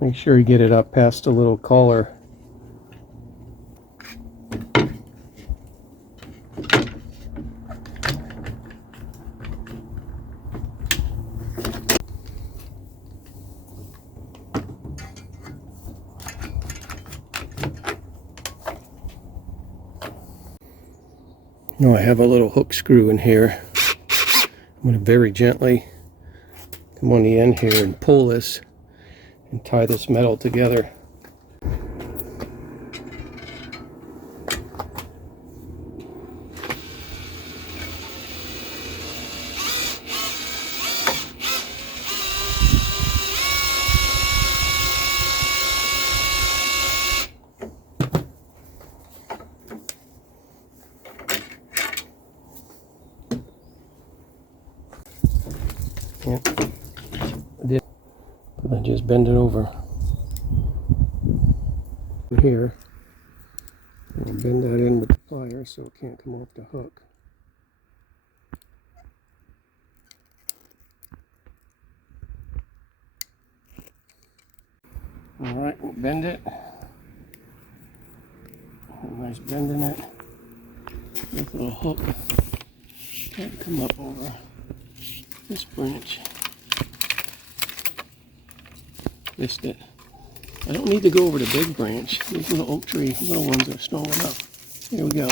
Make sure you get it up past the little collar. Now I have a little hook screw in here. I'm going to very gently come on the end here and pull this and tie this metal together. Yep. I just bend it over here. I'll bend that in with the pliers so it can't come off the hook. Alright, we'll bend it. Nice bend in it. This little hook can't come up over this branch. Missed it. I don't need to go over the big branch. These little oak tree, little ones are strong enough. Here we go.